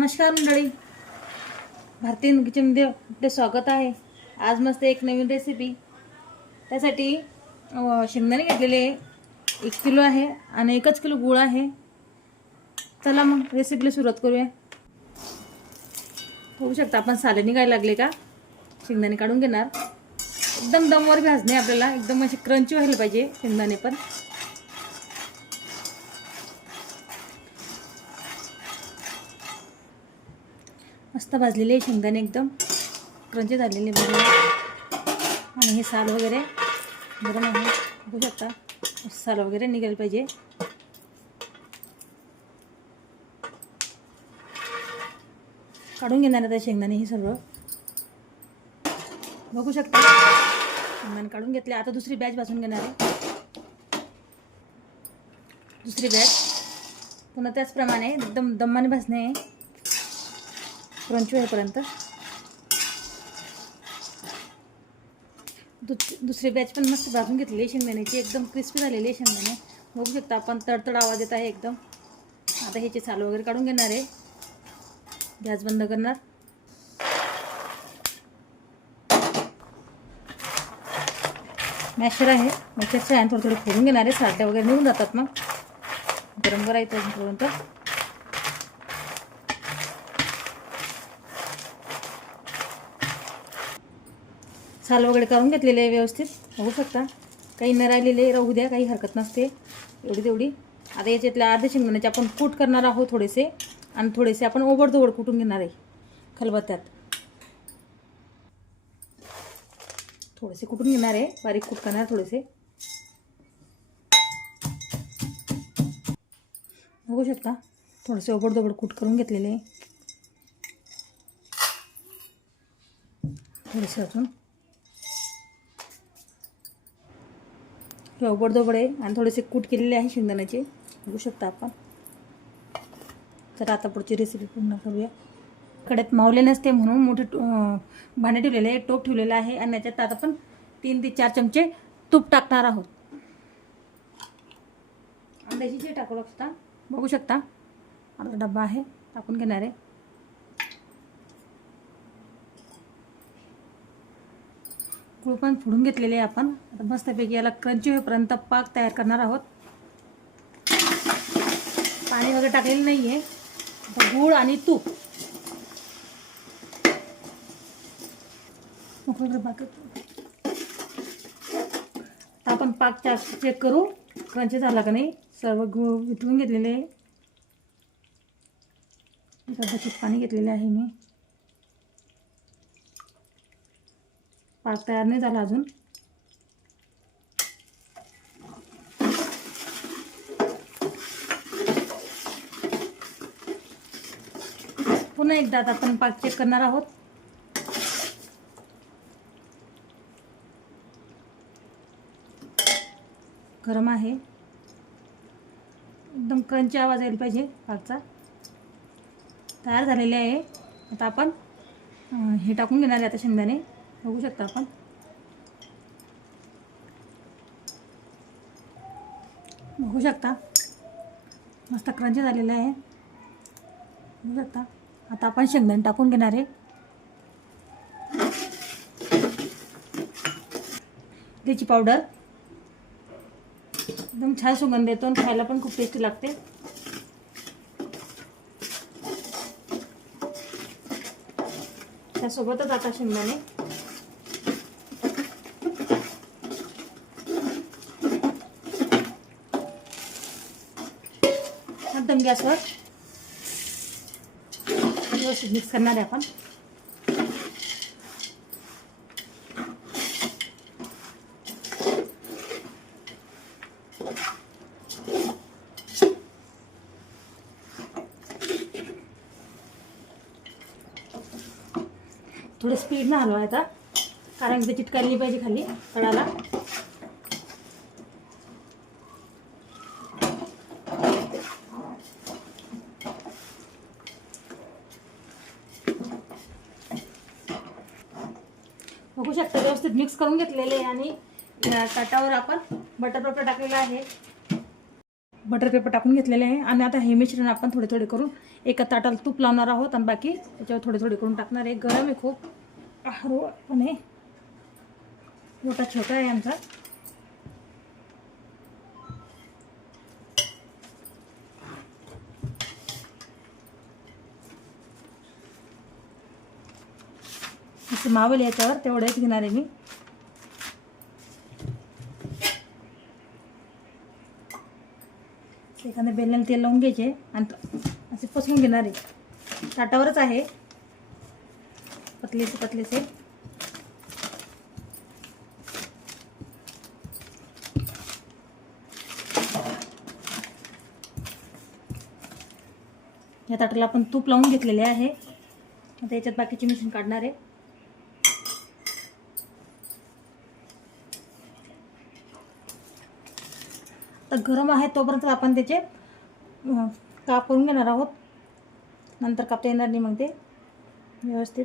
नमस्कार मंडळी. भारतीय किचनमध्ये आपले स्वागत आहे. आज मस्त एक नवीन रेसिपी त्यासाठी शेंगदाणे घेतलेले एक किलो आहे आणि एकच किलो गुळ आहे. चला मग रेसिपीला सुरुवात करूया. होऊ शकता आपण साले निघायला लागले का? शेंगदाणे काढून घेणार. एकदम दमवर भाजणे आपल्याला. एकदम असे क्रंची व्हायला पाहिजे शेंगदाणे पण. मस्त भाजलेले आहे शेंगदाणे एकदम. क्रंची झालेले बघा. आणि हे साल वगैरे गरम आहे. बघू शकता. साल वगैरे निघायला पाहिजे. काढून घेणार आता शेंगदाणे हे सर्व. बघू शकता. शेंगदाणे काढून घेतले. आता दुसरी बॅच भाजून घेणार आहे. दुसरी बॅच पुन्हा त्याचप्रमाणे एकदम दम्माने भाजणे आहे. क्रंची होईपर्यंत. दु दुसरी बॅच पण मस्त भाजून घेतलेली शेंगदाण्याची. एकदम क्रिस्पी झालेली आहे शेंगदाणे. बघू शकता आपण तडतड आवाज येत आहे एकदम. आता ह्याचे साल वगैरे काढून घेणार आहे. गॅस बंद करणार. मॅशर आहे. मॅशरच्या थोडं थोडं फोडून घेणार आहे. साठ्या वगैरे निघून जातात मग. गरम करायचं अजूनपर्यंत साल वगैरे करून घेतलेले आहे व्यवस्थित. होऊ शकता. काही न राहिलेले राहू द्या काही हरकत नसते. एवढी तेवढी. आता याच्यातल्या अर्ध्या शेंगदाण्याचे आपण कूट करणार आहोत थोडेसे. आणि थोडेसे आपण ओबडधोबड कुटून घेणार आहे. खलबत्त्यात. थोडेसे कुटून घेणार आहे. बारीक कुट करणार थोडेसे. बघू शकता. थोडेसे ओबडधोबड कूट करून घेतलेले आहे. थोडेसे अजून किंवा उघडदोबड आहे आणि थोडेसे कूट केलेले आहे शेंगदाण्याचे. बघू शकता आपण. तर आता पुढची रेसिपी पूर्ण करूया. कड्यात मावले नसते म्हणून मोठे भांडे ठेवलेले आहे टोप ठेवलेलं आहे आणि याच्यात आता आपण तीन ते चार चमचे तूप टाकणार आहोत. अंदाजी जे टाकू शकता बघू शकता. अर्धा डब्बा आहे टाकून घेणार आहे. कुळपण फोडून घेतलेले आहे आपण. आता मस्तपैकी याला क्रंची होईपर्यंत पाक तयार करणार आहोत. पाणी वगैरे टाकलेलं नाही आहे आता गूळ आणि तूप. आता आपण पाक चेक करू. क्रंची झाला का नाही? सर्व गूळ वितळून घेतलेले आहे. पाणी घेतलेले आहे मी. पाक तयार नाही झाला अजून. पुन्हा एकदा आता आपण पाक चेक करणार आहोत. गरम आहे. एकदम क्रंची आवाज यायला पाहिजे पाकचा. तयार झालेले आहे. आता आपण हे टाकून घेणार आहे आता शेंगदाणे. बघू शकता आपण. बघू शकता. मस्त क्रंची झालेलं आहे. बघू शकता. आता आपण शेंगदाणे टाकून घेणार आहे. त्याची पावडर एकदम छान सुगंध येतो आणि खायला पण खूप टेस्टी लागते. त्यासोबतच आता शेंगदाणे एकदम गॅसवर व्यवस्थित मिक्स करणार आहे आपण. थोडं स्पीड ना हलवा आता. कारण ते चिटकायला पाहिजे खाली कडाला. बघू शकता व्यवस्थित मिक्स करून घेतलेले आहे आणि ताटावर आपण बटर पेपर टाकलेला आहे. बटर पेपर टाकून घेतलेले आहे आणि आता हे मिश्रण आपण थोडे थोडे करून एका ताटाला तूप लावणार आहोत आणि बाकी त्याच्यावर थोडे थोडे करून टाकणार आहे. गरम आहे खूप. रो पण आहे मोठा छोटा आहे आमचा. जसं मावेल याच्यावर तेवढेच घेणार आहे मी. एखाद्या बेलण्याला तेल लावून घ्यायचे आणि असे पसरून घेणार आहे. ताटावरच आहे. पतलेसे पतलेसे. या ताटाला आपण तूप लावून घेतलेले आहे. आता याच्यात बाकीचे मिश्रण काढणार आहे. तर गरम आहे तोपर्यंत आपण त्याचे काप करून घेणार आहोत. नंतर कापता येणार नाही मग ते व्यवस्थित.